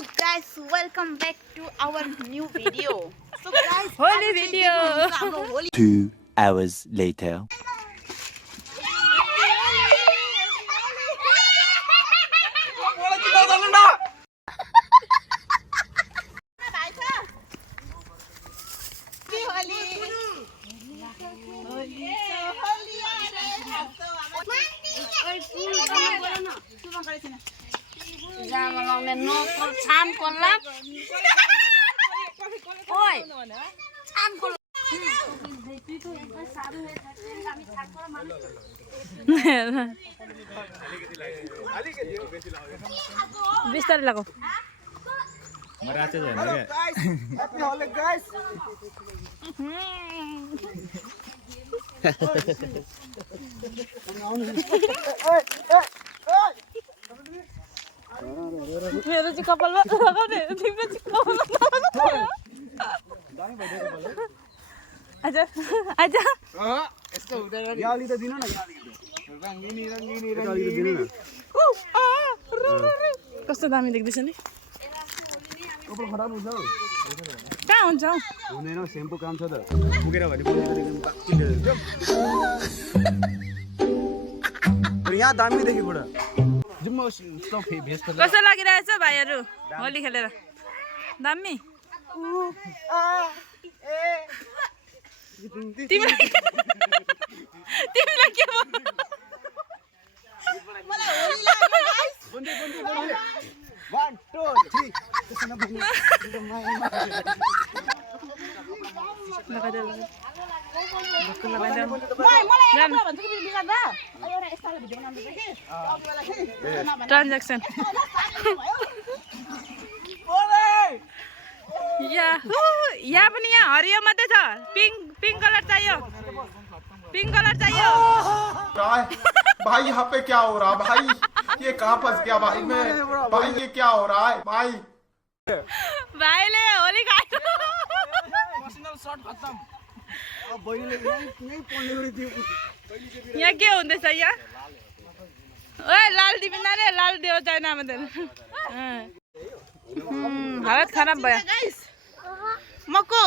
So guys, welcome back to our new video. So guys, Holy video. 2 hours later. बिस्तारै लगाऊ Happy holiday, guys. मेरो चाहिँ कपालमा लगाउने तिम्रो चाहिँ कपालमा आजा आजा यस्तो हुँदैन नि याली त दिनु न रङ्गिनी रङ्गिनी रङ्गिनी दिनु न कस्तो दामी देख्दैछ नि कपाल खराब हुन्छ हौ कहाँ हुन्छ हौ हुँदैन सेम्पू काम छ त पुगेर भने यहाँ दामी देखेँ बुढा जुम्म भेस्ट कस्तो लागिरहेछ भाइहरू होली खेलेर दामी तिमीलाई के भयो मलाई होली लाग्यो guys. बन्दी 1 2 3 त्यसमा बन्दी मलाई एउटा भन्छु कि बिगार्दा एउटा यस्ताले भिडियो बनाउँदै थिए कि अघि बेला के ट्रान्ज्याक्सन यहाँ पनि यहाँ हरियो मात्रै छ पिङ्क कलर चाहियो पिङ्क कलर चाहियो भाई यहाँ पे क्या हो रहा भाई ये कहाँ फंस गया भाई मैं भाई ये क्या हो रहा है भाई भाइले होली खायो पर्सनल शट खत्म अब बहिनीले यही पल्ले दियो यहाँ के हुँदैछ यहाँ ओए लाल दिपिना रे लाल देव चाहिन मात्रै हालत खराब भयो guys. मको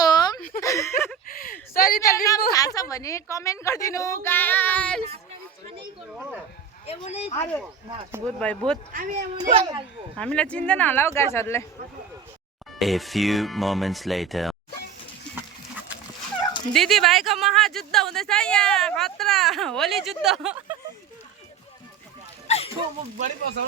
सरिता लिम्बू थाहा छ भने कमेन्ट गरिदिनु गाइस. भूत भाइ भूत हामीलाई चिन्दैन होला हौ गाइसहरूले A few moments later. दिदी भाइको महायुद्ध हुँदैछ यहाँ खतरा होली जुद्ध बढी पसौ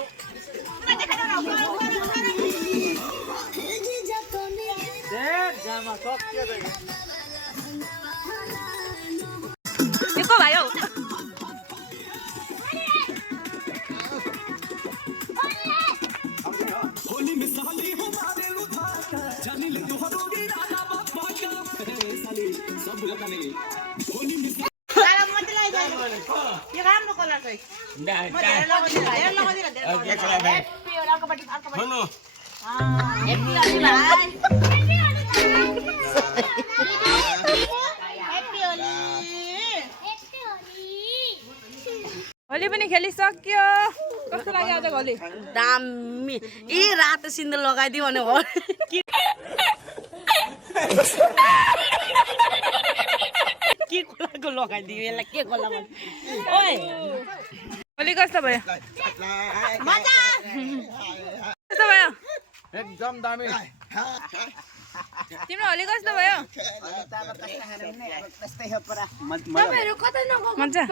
यो को भाइ हौ यो राम्रो कलर छ म धेरै लगाउँदिन हेर लगाउँदिन धेरै अर्कोपट्टि भन्नु हेप्पी होली भाइ हेप्पी होली होली पनि खेलिसक्यो कस्तो लाग्यो आज होली दामी यी रातो सिन्दुर लगाइदियो भने हो के कोलाको लगाइदियो यसलाई के कोला भन्छ ओइ होली कस्तो भयो मजा कस्तो भयो एकदम दामी तिम्रो होली कस्तो भयो तपाईहरु कतै नगयो मजा